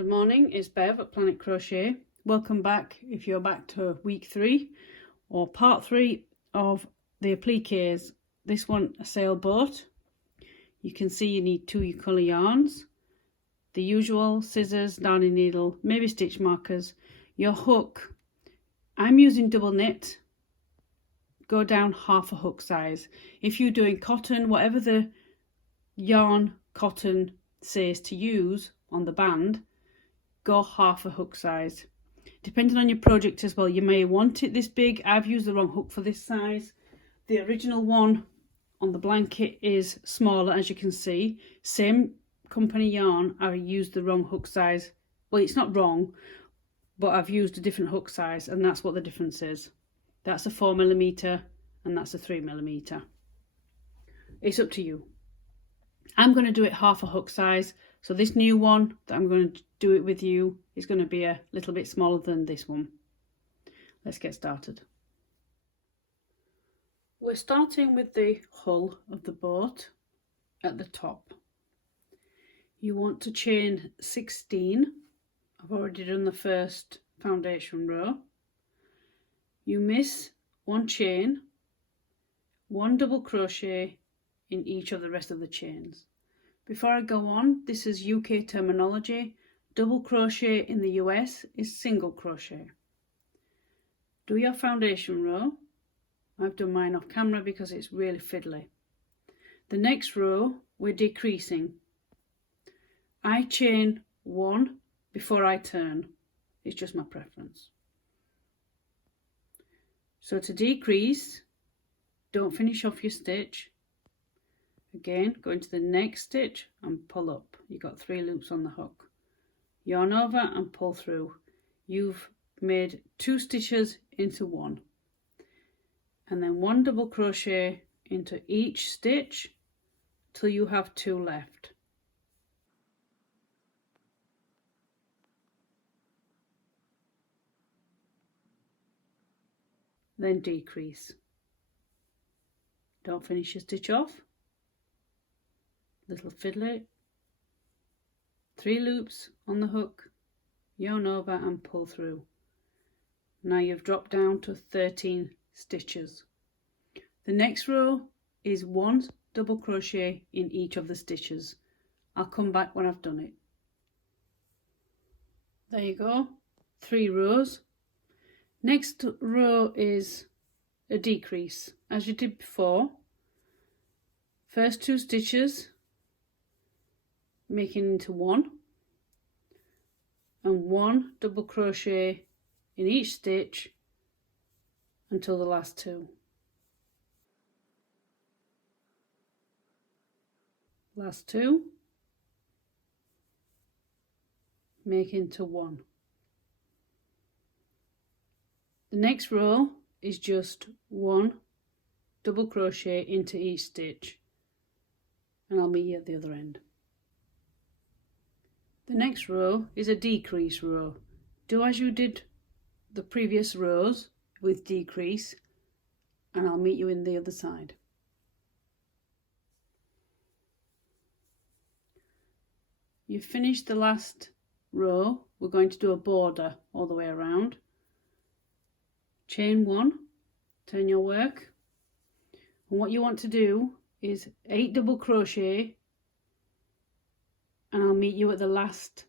Good morning, it's Bev at Planet Crochet. Welcome back if you're back to week 3 or part 3 of the appliques. This one, a sailboat. You can see you need 2 colour yarns, the usual scissors, darning needle, maybe stitch markers, your hook. I'm using double knit. Go down half a hook size. If you're doing cotton, whatever the yarn cotton says to use on the band, go half a hook size. Depending on your project as well, you may want it this big. I've used the wrong hook for this size. The original one on the blanket is smaller, as you can see. Same company yarn, I used the wrong hook size. Well, it's not wrong, but I've used a different hook size, and that's what the difference is. That's a 4mm and that's a 3mm. It's up to you. I'm going to do it half a hook size. So this new one that I'm going to do it with you is going to be a little bit smaller than this one. Let's get started. We're starting with the hull of the boat at the top. You want to chain 16. I've already done the first foundation row. You miss 1 chain, 1 double crochet in each of the rest of the chains. Before I go on, this is UK terminology. Double crochet in the US is single crochet. Do your foundation row. I've done mine off camera because it's really fiddly. The next row we're decreasing. I chain 1 before I turn. It's just my preference. So to decrease, don't finish off your stitch. Again, go into the next stitch and pull up. You've got 3 loops on the hook. Yarn over and pull through. You've made 2 stitches into 1. And then 1 double crochet into each stitch till you have 2 left. Then decrease. Don't finish your stitch off. Little fiddly, 3 loops on the hook, yarn over and pull through. Now you've dropped down to 13 stitches. The next row is 1 double crochet in each of the stitches. I'll come back when I've done it. There you go, 3 rows. Next row is a decrease, as you did before. First 2 stitches, making into 1, and 1 double crochet in each stitch until the last 2. Last 2, make into 1. The next row is just 1 double crochet into each stitch, and I'll meet you at the other end. The next row is a decrease row. Do as you did the previous rows with decrease, and I'll meet you in the other side. You've finished the last row. We're going to do a border all the way around. Chain 1, turn your work, and what you want to do is 8 double crochet, and I'll meet you at the last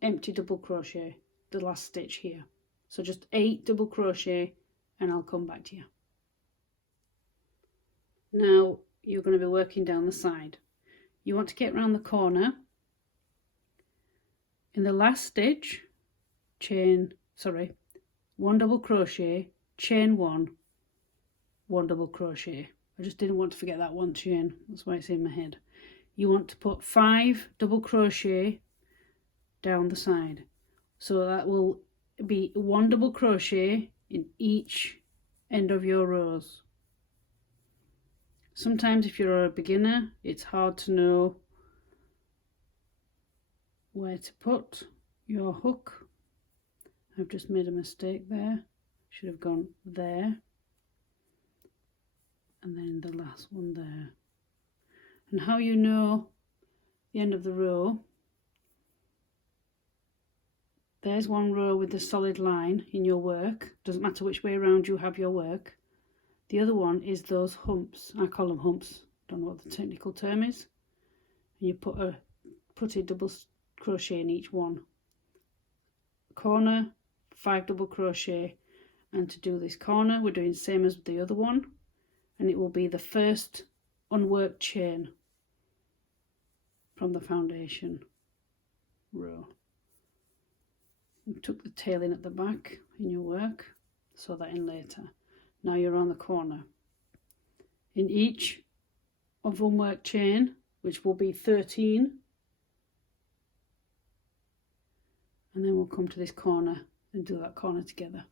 empty double crochet, the last stitch here. So just 8 double crochet and I'll come back to you. Now you're going to be working down the side. You want to get around the corner. In the last stitch, 1 double crochet, chain 1, 1 double crochet. I just didn't want to forget that 1 chain, that's why it's in my head. You want to put 5 double crochet down the side. So that will be 1 double crochet in each end of your rows. Sometimes if you're a beginner, it's hard to know where to put your hook. I've just made a mistake there. Should have gone there. And then the last one there. And how you know the end of the row There's one row with the solid line in your work. Doesn't matter which way around you have your work. The other one is those humps. I call them humps. Don't know what the technical term is. And you put a double crochet in each one. Corner, 5 double crochet, and to do this corner we're doing same as the other one, and it will be the first unworked chain from the foundation row. You tuck the tail in at the back in your work, sew that in later. Now you're on the corner. In each of unworked chain, which will be 13, and then we'll come to this corner and do that corner together.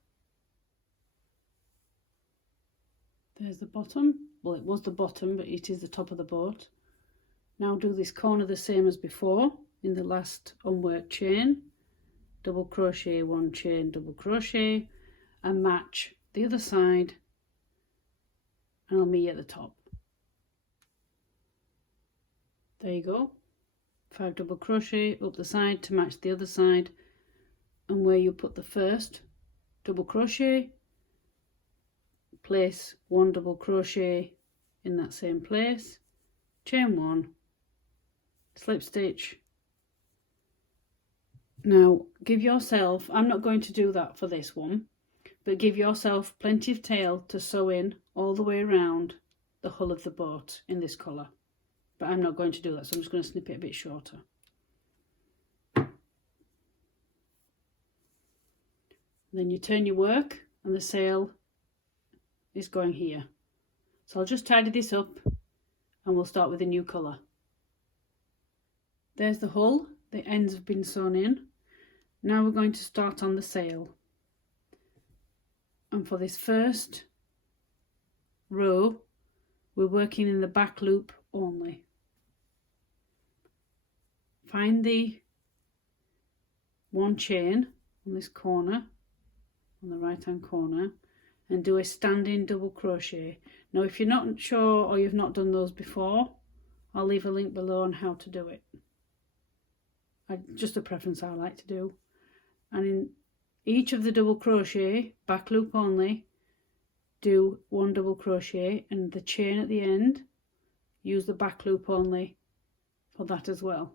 There's the bottom. Well, it was the bottom, but it is the top of the boat. Now do this corner the same as before in the last unworked chain. Double crochet, 1 chain, double crochet, and match the other side, and I'll meet you at the top. There you go. 5 double crochet up the side to match the other side, and where you put the first double crochet, place 1 double crochet in that same place, chain 1, slip stitch. Now give yourself, I'm not going to do that for this one, but give yourself plenty of tail to sew in all the way around the hull of the boat in this colour, but I'm not going to do that, so I'm just going to snip it a bit shorter. Then you turn your work and the sail is going here. So I'll just tidy this up and we'll start with a new colour. There's the hull, the ends have been sewn in. Now we're going to start on the sail. And for this first row, we're working in the back loop only. Find the 1 chain on this corner, on the right hand corner, and do a standing double crochet. Now if you're not sure or you've not done those before, I'll leave a link below on how to do it. Just a preference I like to do. And in each of the double crochet, back loop only, do 1 double crochet, and the chain at the end, use the back loop only for that as well.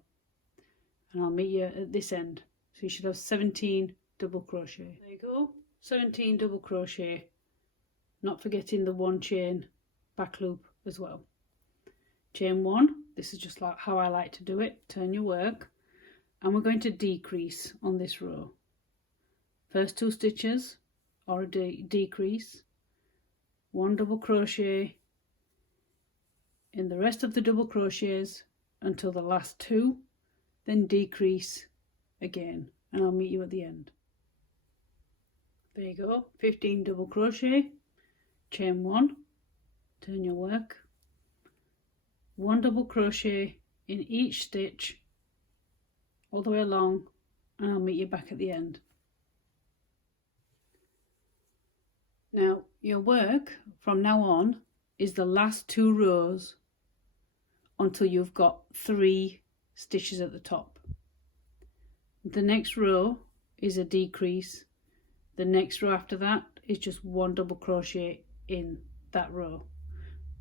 And I'll meet you at this end. So you should have 17 double crochet. There you go, 17 double crochet. Not forgetting the 1 chain back loop as well. Chain 1, this is just like how I like to do it. Turn your work, and we're going to decrease on this row. First 2 stitches or a decrease, 1 double crochet in the rest of the double crochets until the last 2, then decrease again, and I'll meet you at the end. There you go, 15 double crochet, chain 1, turn your work, 1 double crochet in each stitch all the way along, and I'll meet you back at the end. Now your work from now on is the last 2 rows until you've got 3 stitches at the top. The next row is a decrease. The next row after that is just 1 double crochet in that row.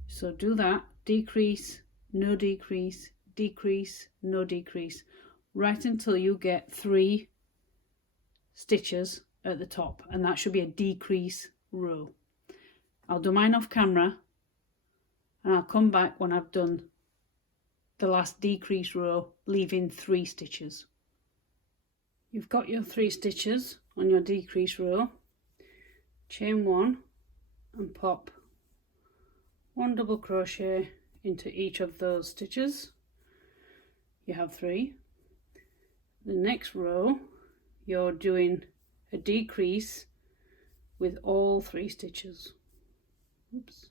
So do that, decrease, no decrease, decrease, no decrease, right until you get 3 stitches at the top, and that should be a decrease row. I'll do mine off camera and I'll come back when I've done the last decrease row, leaving 3 stitches. You've got your 3 stitches on your decrease row, chain 1 and pop 1 double crochet into each of those stitches. You have 3. The next row you're doing a decrease with all 3 stitches. Oops.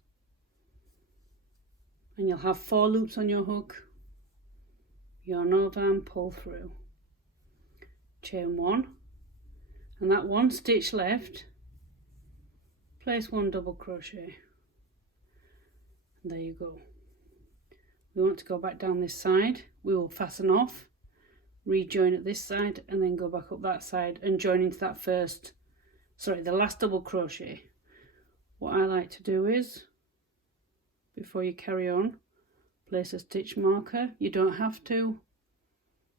And you'll have 4 loops on your hook. Yarn over and pull through. Chain 1, and that 1 stitch left, place 1 double crochet. And there you go. We want to go back down this side. We will fasten off rejoin at this side and then go back up that side and join into that the last double crochet. What I like to do is, before you carry on, place a stitch marker. You don't have to,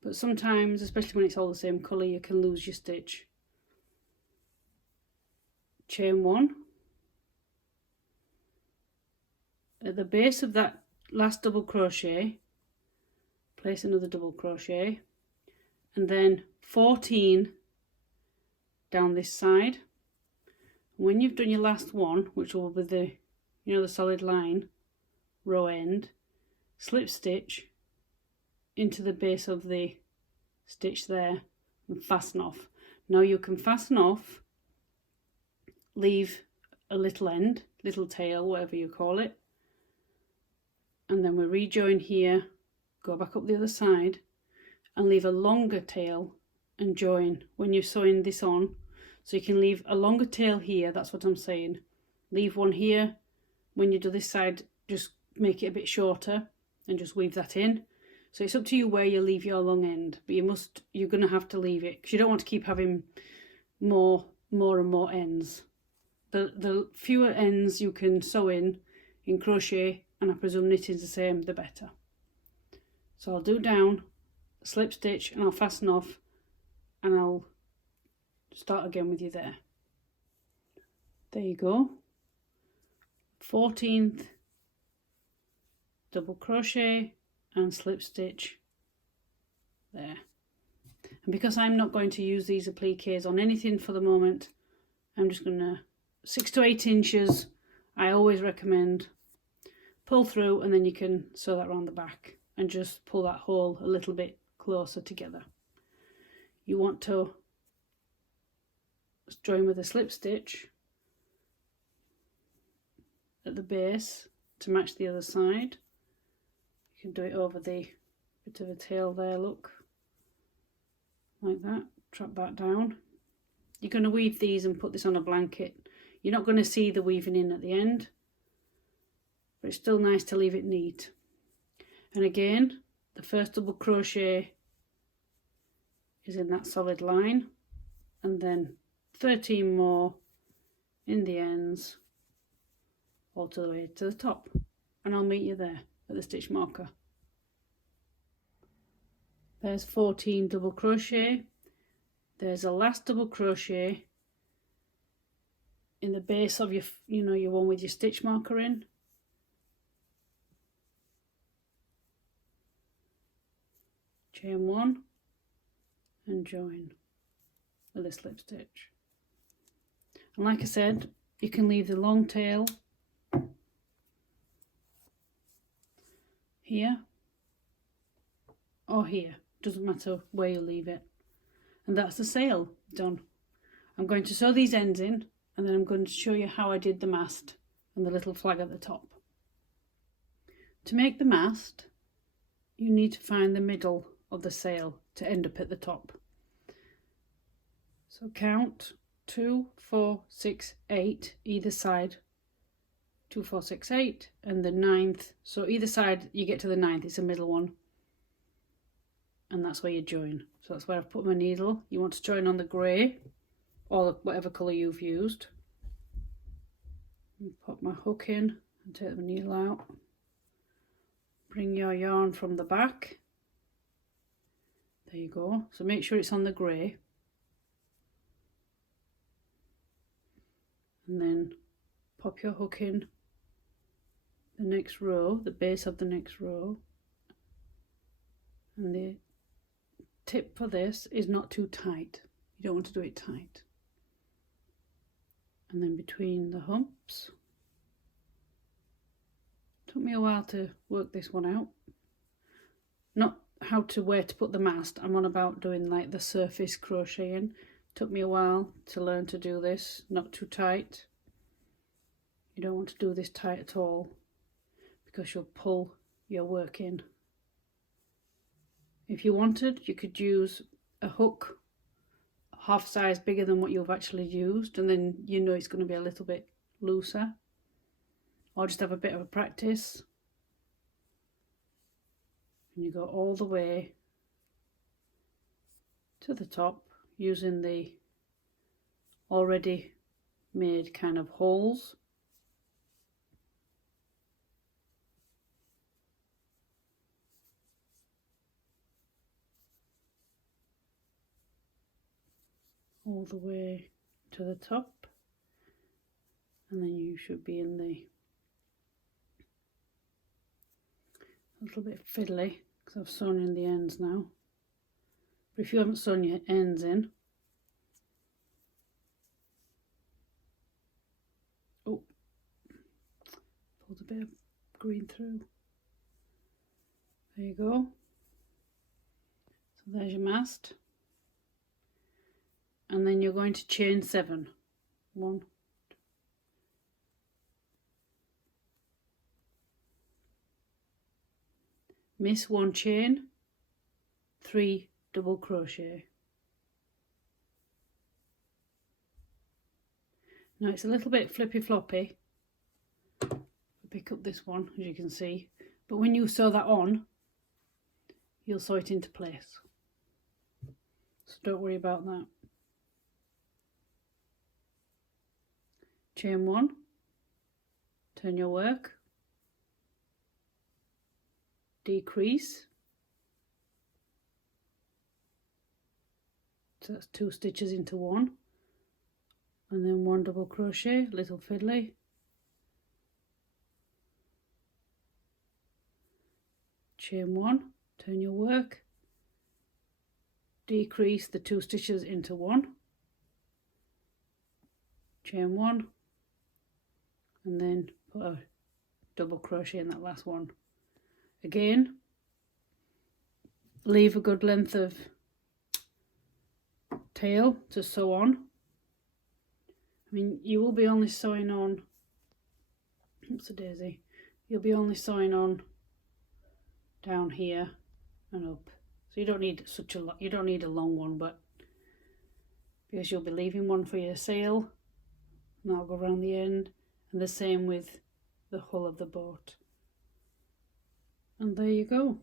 but sometimes, especially when it's all the same colour, you can lose your stitch. Chain 1. At the base of that last double crochet, place another double crochet, and then 14 down this side. When you've done your last one, which will be the, the solid line row end, slip stitch into the base of the stitch there and fasten off. Now you can fasten off, leave a little end, little tail, whatever you call it, and then we rejoin here, go back up the other side and leave a longer tail and join when you're sewing this on. So you can leave a longer tail here, that's what I'm saying. Leave one here. When you do this side, just make it a bit shorter and just weave that in. So it's up to you where you leave your long end, but you're going to have to leave it because you don't want to keep having more and more ends. The fewer ends you can sew in crochet, and I presume knitting's the same, the better. So I'll do down, slip stitch, and I'll fasten off, and I'll start again with you there. There you go. 14th double crochet and slip stitch there. And because I'm not going to use these appliques on anything for the moment, I'm just going to 6 to 8 inches. I always recommend pull through, and then you can sew that around the back and just pull that hole a little bit closer together. You want to join with a slip stitch at the base to match the other side. You can do it over the bit of a tail there, look, like that. Trap that down. You're going to weave these and put this on a blanket. You're not going to see the weaving in at the end, but it's still nice to leave it neat. And again, the first double crochet is in that solid line, and then 13 more in the ends all the way to the top, and I'll meet you there at the stitch marker. There's 14 double crochet. There's a last double crochet in the base of your your one with your stitch marker in. Chain 1 and join with a slip stitch. And like I said, you can leave the long tail here or here, doesn't matter where you leave it. And that's the sail done. I'm going to sew these ends in, and then I'm going to show you how I did the mast and the little flag at the top. To make the mast, you need to find the middle of the sail to end up at the top. So count 2, 4, 6, 8 either side. 2, 4, 6, 8, and the 9th. So either side you get to the 9th, it's a middle one, and that's where you join. So that's where I've put my needle. You want to join on the grey or whatever colour you've used. Put my hook in and take the needle out. Bring your yarn from the back. There you go. So make sure it's on the grey. And then pop your hook in the next row, the base of the next row. And the tip for this is not too tight. You don't want to do it tight. And then between the humps. Took me a while to work this one out. Not where to put the mast. I'm on about doing like the surface crocheting. Took me a while to learn to do this. Not too tight. You don't want to do this tight at all, because you'll pull your work in. If you wanted, you could use a hook half size bigger than what you've actually used, and then you know it's going to be a little bit looser. Or just have a bit of a practice. And you go all the way to the top using the already made kind of holes. All the way to the top, and then you should be in the a little bit fiddly because I've sewn in the ends now, but if you haven't sewn your ends in, oh, pulled a bit of green through, there you go. So there's your mast. And then you're going to chain 7. 1, 2. Miss 1 chain, 3 double crochet. Now it's a little bit flippy floppy. Pick up this one, as you can see, but when you sew that on, you'll sew it into place. So don't worry about that. Chain 1, turn your work, decrease, so that's 2 stitches into 1, and then 1 double crochet, little fiddly, chain 1, turn your work, decrease the 2 stitches into 1, chain 1, and then put a double crochet in that last one. Again, leave a good length of tail to sew on. I mean, you will be only sewing on, oops a daisy, you'll be only sewing on down here and up, so you don't need such a lot, you don't need a long one, but because you'll be leaving one for your sail, and that'll go around the end, and the same with the hull of the boat. And there you go,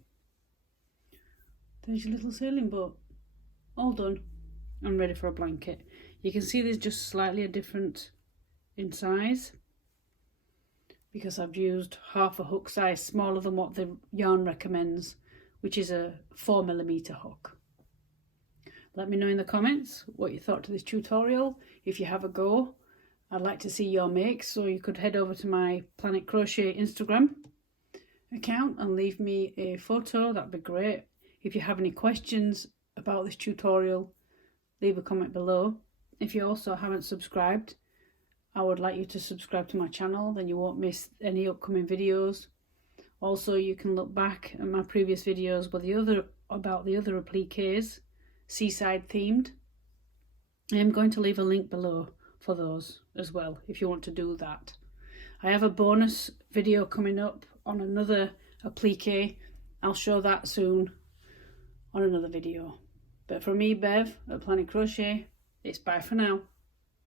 there's your little sailing boat, all done and ready for a blanket. You can see there's just slightly a different in size because I've used half a hook size smaller than what the yarn recommends, which is a 4mm hook. Let me know in the comments what you thought to this tutorial. If you have a go, I'd like to see your makes, so you could head over to my Planet Crochet Instagram account and leave me a photo, that'd be great. If you have any questions about this tutorial, leave a comment below. If you also haven't subscribed, I would like you to subscribe to my channel, then you won't miss any upcoming videos. Also, you can look back at my previous videos about the other appliques, seaside themed. I am going to leave a link below for those as well if you want to do that. I have a bonus video coming up on another applique. I'll show that soon on another video. But from me, Bev, at Planet Crochet, it's bye for now.